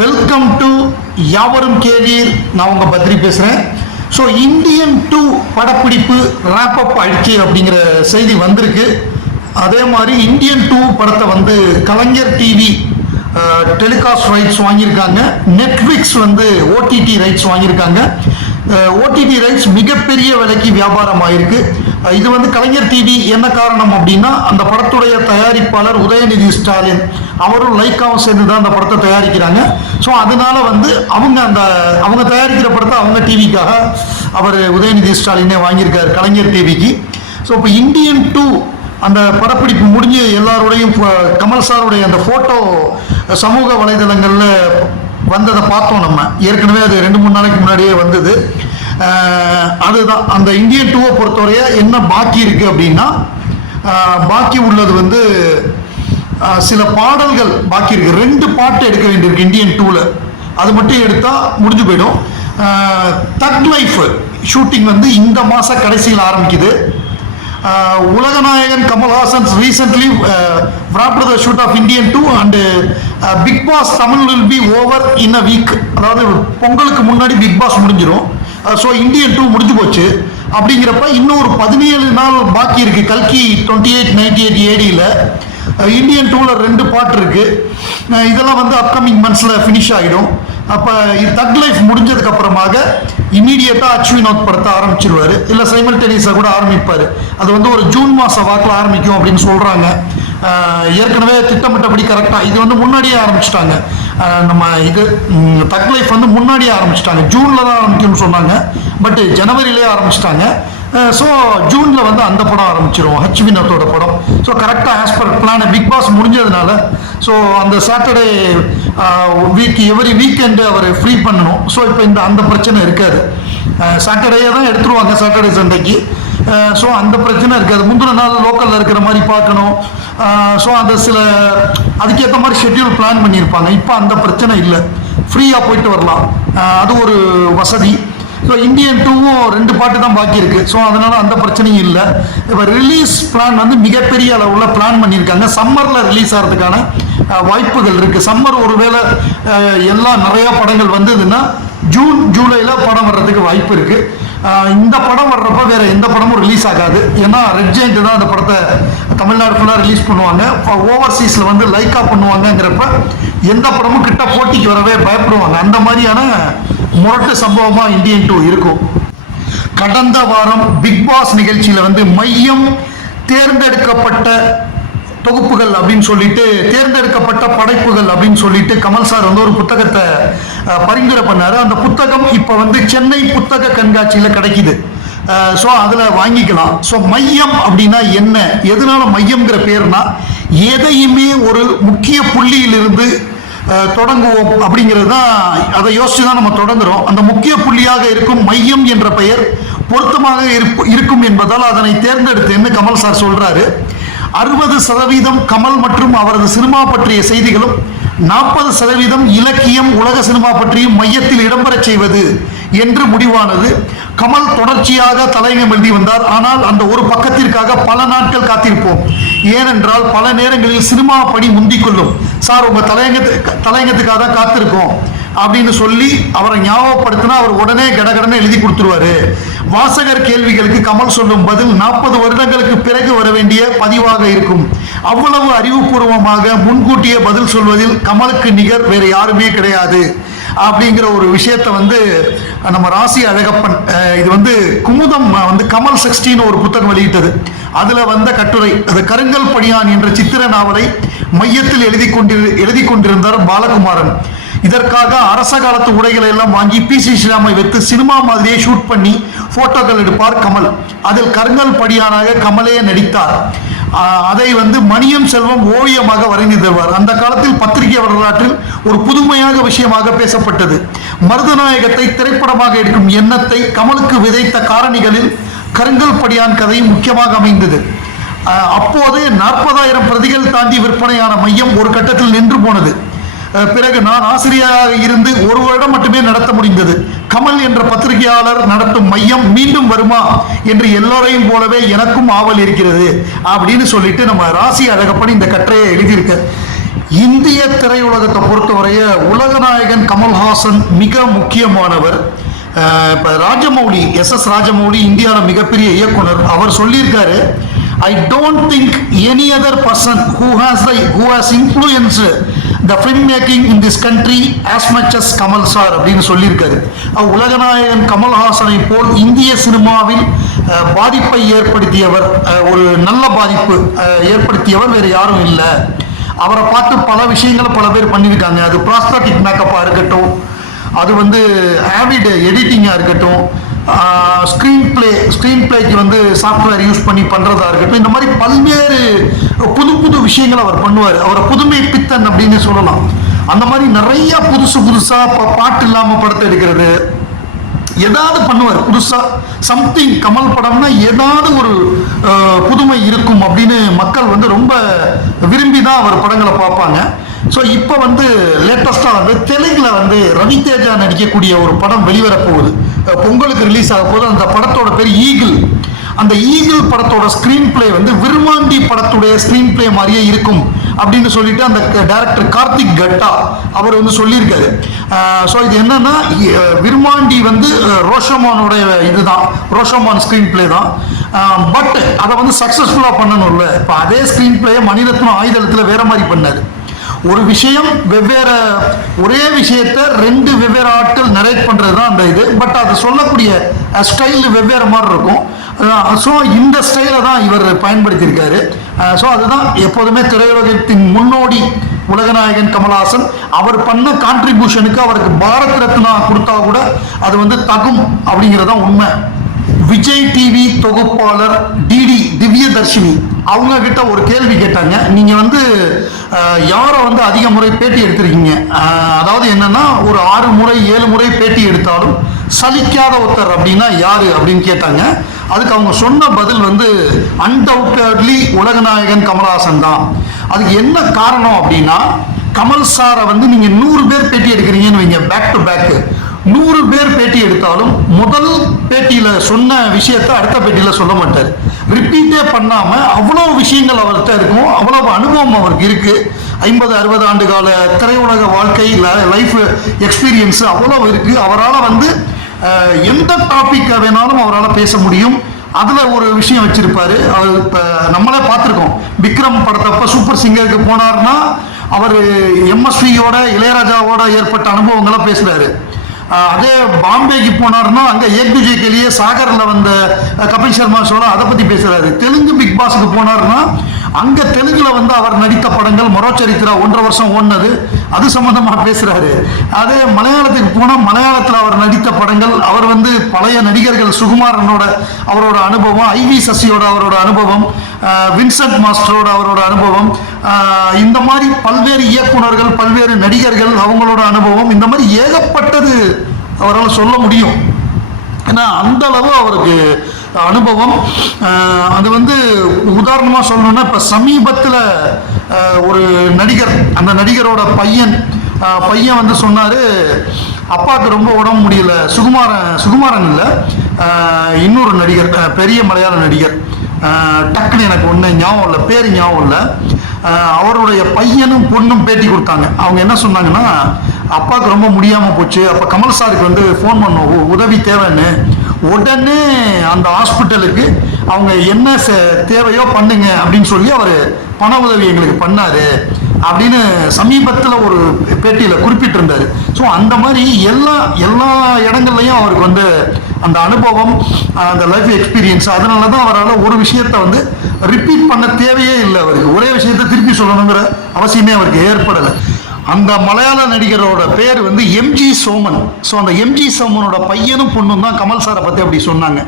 Welcome to யாவரும் கேவீர். நான் உங்கள் பத்ரி பேசுகிறேன் ஸோ இந்தியன் டூ படப்பிடிப்பு ரேப் அப் ஆயிடுச்சு அப்படிங்கிற செய்தி வந்திருக்கு. அதே மாதிரி இந்தியன் டூ படத்தை வந்து கலைஞர் டிவி டெலிகாஸ்ட் ரைட்ஸ் வாங்கியிருக்காங்க. நெட்ஃப்ளிக்ஸ் வந்து ஓடிடி ரைட்ஸ் வாங்கியிருக்காங்க. ஓடிடி ரைட்ஸ் மிகப்பெரிய விலைக்கு வியாபாரம் ஆயிருக்கு இது வந்து கலைஞர் டிவி என்ன காரணம் அப்படின்னா அந்த படத்துடைய தயாரிப்பாளர் உதயநிதி ஸ்டாலின் அவரும் லைக்காவும் சேர்ந்து தான் அந்த படத்தை தயாரிக்கிறாங்க. ஸோ அதனால வந்து அவங்க அந்த அவங்க தயாரிக்கிற படத்தை அவங்க டிவிக்காக அவர் உதயநிதி ஸ்டாலினே வாங்கியிருக்காரு கலைஞர் டிவிக்கு ஸோ இப்போ இந்தியன் டூ அந்த படப்பிடிப்பு முடிஞ்சு எல்லாரோடையும் கமல் சாருடைய அந்த ஃபோட்டோ சமூக வலைதளங்களில் வந்ததை பார்த்தோம் நம்ம. ஏற்கனவே அது ரெண்டு மூணு நாளைக்கு முன்னாடியே வந்தது. அதுதான். அந்த இந்தியன் டூவை பொறுத்தவரைய என்ன பாக்கி இருக்குது அப்படின்னா பாக்கி உள்ளது வந்து சில பாடல்கள் பாக்கி இருக்கு. ரெண்டு பாட்டு எடுக்க வேண்டியிருக்கு இந்தியன் டூவில் அது மட்டும் எடுத்தால் முடிஞ்சு போயிடும். தக் லைஃப் ஷூட்டிங் வந்து இந்த மாத கடைசியில் ஆரம்பிக்குது. உலகநாயகன் Kamal Haasan recently wrapped the shoot of Indian 2 and uh, Big Boss Tamil will be over in a week அதாவது பொங்கலுக்கு முன்னாடி பிக் பாஸ் முடிஞ்சிடும் ஸோ இந்தியன் டூ முடிஞ்சு போச்சு. அப்படிங்கிறப்ப இன்னும் ஒரு பதினேழு நாள் பாக்கி இருக்குது கல்கி டுவெண்ட்டி எயிட் நைன்டி எயிட் ஏடியில் இந்தியன் டூவில் ரெண்டு பாட்டு இருக்குது இதெல்லாம் வந்து அப்கமிங் மந்த்ஸில் ஃபினிஷ் ஆகிடும் அப்போ தக் லைஃப் முடிஞ்சதுக்கு அப்புறமாக இம்மீடியட்டாக அச் வினோத் படத்தை ஆரம்பிச்சிருவாரு. இல்லை சைமல்டேனியஸாக கூட ஆரம்பிப்பார். அது வந்து ஒரு ஜூன் மாத வாக்கில் ஆரம்பிக்கும் அப்படின்னு சொல்கிறாங்க ஏற்கனவே திட்டமிட்டபடி கரெக்டாக இது வந்து முன்னாடியே ஆரம்பிச்சிட்டாங்க. நம்ம இது தக் லைஃப் வந்து முன்னாடியே ஆரம்பிச்சிட்டாங்க. ஜூனில் தான் ஆரம்பிக்கும்னு சொன்னாங்க. பட் ஜனவரியிலே ஆரம்பிச்சிட்டாங்க. ஸோ ஜூனில் வந்து அந்த படம் ஆரம்பிச்சிடும் ஹச் வினோத்தோட படம். ஸோ கரெக்டாக as per plan Big Boss முடிஞ்சதுனால so அந்த சாட்டர்டே வீக் எவரி வீக்கெண்டு அவர் ஃப்ரீ பண்ணணும். ஸோ இப்போ இந்த அந்த பிரச்சனை இருக்காது. சாட்டர்டேயே தான் எடுத்துருவாங்க சாட்டர்டே சண்டைக்கு ஸோ அந்த பிரச்சனை இருக்காது. முந்தின நாள் லோக்கலில் இருக்கிற மாதிரி பார்க்கணும். ஸோ அந்த சில அதுக்கேற்ற மாதிரி ஷெட்யூல் பிளான் பண்ணியிருப்பாங்க. இப்போ அந்த பிரச்சனை இல்லை. ஃப்ரீயாக போயிட்டு வரலாம். அது ஒரு வசதி. ஸோ இந்தியன் டூவும் ரெண்டு பாட்டு தான் பாக்கி இருக்கு. ஸோ அதனால அந்த பிரச்சனையும் இல்லை. இப்போ ரிலீஸ் பிளான் வந்து மிகப்பெரிய அளவில் பிளான் பண்ணியிருக்காங்க சம்மரில் ரிலீஸ் ஆகிறதுக்கான வாய்ப்புகள் இருக்கு. சம்மர் ஒருவேளை அஹ், எல்லாம் நிறையா படங்கள் வந்ததுன்னா ஜூன் ஜூலையில் படம் வர்றதுக்கு வாய்ப்பு இருக்கு. இந்த படம் வர்றப்ப வேற எந்த படமும் ரிலீஸ் ஆகாது. ஏன்னா ரெட் ஜெயிண்ட் தான் அந்த படத்தை தமிழ்நாடு ஃபுல்லாக ரிலீஸ் பண்ணுவாங்க. ஓவர்சீஸில் வந்து லைக்காக பண்ணுவாங்கங்கிறப்ப எந்த படமும் கிட்ட போட்டிக்கு வரவே பயப்படுவாங்க. அந்த மாதிரியான முரட்டு சம்பவமா இந்தியன் டூ இருக்கும். கடந்த வாரம் பிக் பாஸ் நிகழ்ச்சியில வந்து மையம் தேர்ந்தெடுக்கப்பட்ட தொகுப்புகள் அப்படின்னு சொல்லிட்டு தேர்ந்தெடுக்கப்பட்ட படைப்புகள் அப்படின்னு சொல்லிட்டு கமல் சார் வந்து ஒரு புத்தகத்தை பரிந்துரை பண்ணாரு. அந்த புத்தகம் இப்போ வந்து சென்னை புத்தக கண்காட்சியில் கிடைக்குது. ஸோ அதில் வாங்கிக்கலாம். ஸோ மையம் அப்படின்னா என்ன? எதனால மையம்ங்கிற பேர்னா எதையுமே ஒரு முக்கிய புள்ளியிலிருந்து தொடங்குவோம் அப்படிங்கிறது தான் அதை யோசிச்சு தான் நம்ம தொடங்குறோம். அந்த முக்கிய புள்ளியாக இருக்கும் மையம் என்ற பெயர் பொருத்தமாக இருக்கும் என்பதால் அதனை தேர்ந்தெடுத்தேன்னு கமல் சார் சொல்றாரு. அறுபது சதவீதம் கமல் மற்றும் அவரது சினிமா பற்றிய செய்திகளும் நாற்பது சதவீதம் இலக்கியம் உலக சினிமா பற்றியும் மையத்தில் இடம்பெறச் செய்வது என்று முடிவானது. கமல் தொடர்ச்சியாக தலைமை எழுதி வந்தார். ஆனால் அந்த ஒரு பக்கத்திற்காக பல நாட்கள் காத்திருப்போம். ஏனென்றால் பல நேரங்களில் சினிமா பணி முந்திக்கொள்ளும். சார் உங்கள் தலையங்கத்து தலையங்கத்துக்காக தான் காத்திருக்கோம் அப்படின்னு சொல்லி அவரை ஞாபகப்படுத்தினா அவர் உடனே கடகடன்னு எழுதி கொடுத்துருவாரு. வாசகர் கேள்விகளுக்கு கமல் சொல்லும் பதில் நாற்பது வருடங்களுக்கு பிறகு வர வேண்டிய பதிவாக இருக்கும். அவ்வளவு அறிவுபூர்வமாக முன்கூட்டியே பதில் சொல்வதில் கமலுக்கு நிகர் வேற யாருமே கிடையாது. அப்படிங்கிற ஒரு விஷயத்தை வந்து நம்ம ராசி அழகப்பன் இது வந்து குமுதம் வந்து கமல் சிக்ஸ்டின்னு ஒரு புத்தகம் வெளியிட்டது. அதில் வந்த கட்டுரை அது கருங்கல் படியான் என்ற சித்திர நாவலை மையத்தில் எழுதி கொண்டிரு எழுதி கொண்டிருந்தார் பாலகுமாரன். இதற்காக அரச காலத்து உடைகளை எல்லாம் வாங்கி பி சி ஸ்ரீராமை வைத்து சினிமா மாதிரியே ஷூட் பண்ணி போட்டோக்கள் எடுப்பார் கமல். அதில் கருங்கல் படியானாக கமலே நடித்தார். அதை வந்து மணியம் செல்வம் ஓவியமாக வரைந்து தருவார் அந்த காலத்தில் பத்திரிகை வரலாற்றில் ஒரு புதுமையாக விஷயமாக பேசப்பட்டது. மருதநாயகத்தை திரைப்படமாக எடுக்கும் எண்ணத்தை கமலுக்கு விதைத்த காரணிகளில் கருங்கல் படியான் கதையும் முக்கியமாக அமைந்தது. அப்போது நாற்பதாயிரம் பிரதிகள் தாண்டி விற்பனையான மையம் ஒரு கட்டத்தில் நின்று போனது. பிறகு நான் ஆசிரியராக இருந்து ஒரு வருடம் மட்டுமே நடத்த முடிந்தது. கமல் என்ற பத்திரிகையாளர் நடத்தும் மையம் மீண்டும் வருமா என்று எல்லோரையும் போலவே எனக்கும் ஆவல் இருக்கிறது அப்படின்னு சொல்லிட்டு நம்ம ராசி அழகப்படி இந்த கட்டுரையை எழுதியிருக்க. இந்திய திரையுலகத்தை பொறுத்தவரைய உலகநாயகன் கமல்ஹாசன் மிக முக்கியமானவர். இப்போ ராஜமௌலி எஸ் எஸ் ராஜமௌலி இந்தியாவில் மிகப்பெரிய இயக்குனர். அவர் சொல்லியிருக்காரு I don't think any other person who has the who has influence the film making in this country as much as Kamal sir அப்படின்னு சொல்லியிருக்காரு. உலகநாயகன் கமல்ஹாசனை போல் இந்திய சினிமாவில் பாதிப்பை ஏற்படுத்தியவர் ஒரு நல்ல பாதிப்பு ஏற்படுத்தியவர் வேறு யாரும் இல்லை. அவரை பார்த்து பல விஷயங்களை பல பேர் பண்ணியிருக்காங்க. அது ப்ராஸ்தாட்டிக் மேக்கப்பாக இருக்கட்டும் அது வந்து ஆவிட் எடிட்டிங்காக இருக்கட்டும் ஸ்க்ரீன் ப்ளே ஸ்க்ரீன் ப்ளேக்கு வந்து சாஃப்ட்வேர் யூஸ் பண்ணி பண்ணுறதா இருக்கட்டும் இந்த மாதிரி பல்வேறு புது புது விஷயங்கள் அவர் பண்ணுவார். அவரை புதுமை பித்தன் அப்படின்னு சொல்லலாம். அந்த மாதிரி நிறைய புதுசு புதுசாக பாட்டு இல்லாமல் படத்தை எடுக்கிறது. ஏதாவது பண்ணுவார். புதுசாக சம்திங் கமல் படம்னா ஏதாவது ஒரு புதுமை இருக்கும் அப்படின்னு மக்கள் வந்து ரொம்ப விரும்பி தான் அவர் படங்களை பார்ப்பாங்க. ஸோ இப்போ வந்து லேட்டஸ்டாக வந்து தெலுங்கில் வந்து ரவி தேஜா நடிக்கக்கூடிய ஒரு படம் வெளிவரப்போகுது. பொங்கலுக்கு ரிலீஸ் ஆக போது அந்த படத்தோட பேர் ஈகிள் அந்த ஈகிள் படத்தோட ஸ்க்ரீன் ப்ளே வந்து விருமாண்டி படத்துடைய ஸ்க்ரீன் ப்ளே மாதிரியே இருக்கும் அப்படின்னு சொல்லிட்டு அந்த டேரக்டர் கார்த்திக் கட்டா அவர் வந்து சொல்லியிருக்காரு. ஸோ இது என்னன்னா விருமாண்டி வந்து அஹ், ரோஷமானுடைய இதுதான். ரோஷமான் ஸ்க்ரீன் ப்ளே தான் பட் அதை வந்து சக்ஸஸ்ஃபுல்லாக பண்ணணும்ல. இப்போ அதே ஸ்க்ரீன் பிளேயை மணிரத்னம் ஆயுதத்தில் வேற மாதிரி பண்ணார். ஒரு விஷயம் வெவ்வேறு ஒரே விஷயத்தை ரெண்டு வெவ்வேறு ஆட்கள் நரேட் பண்ணுறது தான் அந்த இது. பட் அது சொல்லக்கூடிய ஸ்டைல் வெவ்வேறு மாதிரி இருக்கும். ஸோ இந்த ஸ்டைலை தான் இவர் பயன்படுத்தியிருக்காரு. ஸோ அதுதான் எப்போதுமே திரையுலகத்தின் முன்னோடி உலகநாயகன் கமல்ஹாசன். அவர் பண்ண கான்ட்ரிபியூஷனுக்கு அவருக்கு பாரத் ரத்னா கொடுத்தா கூட அது வந்து தகும் அப்படிங்கிறதான் உண்மை. விஜய் டிவி தொகுப்பாளர் டிடி திவ்யதர்ஷினி. அவங்க கிட்ட ஒரு கேள்வி கேட்டாங்க. நீங்கள் வந்து யாரை வந்து அதிக முறை பேட்டி எடுத்திருக்கீங்க? அதாவது என்னன்னா ஒரு ஆறு முறை ஏழு முறை பேட்டி எடுத்தாலும் சலிக்காத ஒருத்தர் அப்படின்னா யாரு அப்படின்னு கேட்டாங்க. அதுக்கு அவங்க சொன்ன பதில் வந்து அன்டவுட்டட்லி உலகநாயகன் கமல்ஹாசன் தான். அதுக்கு என்ன காரணம் அப்படின்னா கமல் சாரை வந்து நீங்க நூறு பேர் பேட்டி எடுக்கிறீங்கன்னு வைங்க பேக் டு பேக் நூறு பேர் பேட்டி எடுத்தாலும் முதல் பேட்டியில சொன்ன விஷயத்த அடுத்த பேட்டியில சொல்ல மாட்டார். ரிப்பீட்டே பண்ணாமல் அவ்வளோ விஷயங்கள் அவர்கிட்ட இருக்கும் அவ்வளோ அனுபவம் அவருக்கு இருக்குது ஐம்பது அறுபது ஆண்டு கால திரையுலக வாழ்க்கை லைஃப் எக்ஸ்பீரியன்ஸ் அவ்வளோ இருக்குது அவரால் வந்து எந்த டாப்பிக்கை வேணாலும் அவரால் பேச முடியும். அதில் ஒரு விஷயம் வச்சுருப்பாரு. அவர் இப்போ நம்மளே பார்த்துருக்கோம். விக்ரம் படத்தப்ப சூப்பர் சிங்கருக்கு போனார்னா அவர் எம்எஸ்வியோட இளையராஜாவோட ஏற்பட்ட அனுபவங்களாக பேசுகிறாரு அதே பாம்பேக்கு போனார்னா அங்க ஏபிஜே துஜே சாகர்ல வந்த கபில் சர்மா ஷோல அதை பத்தி பேசுறாரு. தெலுங்கு பிக் பாஸுக்கு போனார்னா அங்க தெலுங்குல வந்து அவர் நடித்த படங்கள் மரோ சரித்திரா ஒன்றரை வருஷம் ஓடினது. அது சம்மந்தமாக பேசுறாரு. அதே மலையாளத்துக்கு போனால் மலையாளத்தில் அவர் நடித்த படங்கள் அவர் வந்து பழைய நடிகர்கள் சுகுமாரனோட அவரோட அனுபவம் ஐவி சசியோட அவரோட அனுபவம் வின்சென்ட் மாஸ்டரோட அவரோட அனுபவம் இந்த மாதிரி பல்வேறு இயக்குனர்கள் பல்வேறு நடிகர்கள் அவங்களோட அனுபவம் இந்த மாதிரி ஏகப்பட்டது அவரால் சொல்ல முடியும். ஏன்னா அந்த அளவு அவருக்கு அனுபவம் அது வந்து உதாரணமாக சொல்லணும்னா இப்போ சமீபத்தில் ஒரு நடிகர் அந்த நடிகரோட பையன் பையன் வந்து சொன்னார் அப்பாவுக்கு ரொம்ப உடம்பு முடியல சுகுமாரன் சுகுமாரன் இல்லை இன்னொரு நடிகர் பெரிய மலையாள நடிகர் டக்குன்னு எனக்கு ஒன்று ஞாபகம் இல்லை பேர் ஞாபகம் இல்லை அவருடைய பையனும் பொண்ணும் பேட்டி கொடுத்தாங்க. அவங்க என்ன சொன்னாங்கன்னா அப்பாவுக்கு ரொம்ப முடியாமல் போச்சு அப்போ கமல் சாருக்கு வந்து ஃபோன் பண்ணோம் உதவி தேவைன்னு உடனே அந்த ஹாஸ்பிட்டலுக்கு அவங்க என்ன செ- தேவையோ பண்ணுங்க அப்படின்னு சொல்லி அவர் பண உதவி எங்களுக்கு பண்ணாரு அப்படின்னு சமீபத்தில் ஒரு பேட்டியில் குறிப்பிட்டிருந்தார். ஸோ அந்த மாதிரி எல்லா எல்லா இடங்கள்லையும் அவருக்கு வந்து அந்த அனுபவம் அந்த லைஃப் எக்ஸ்பீரியன்ஸ் அதனால தான் அவரால் ஒரு விஷயத்த வந்து ரிப்பீட் பண்ண தேவையே இல்லை அவருக்கு. ஒரே விஷயத்தை திருப்பி சொல்லணுங்கிற அவசியமே அவருக்கு ஏற்படலை. அந்த மலையாள நடிகரோட பேர் வந்து எம்ஜி சோமன். ஸோ அந்த எம்ஜி சோமனோட பையனும் பொண்ணும் தான் கமல் சாரை பற்றி அப்படி சொன்னாங்க.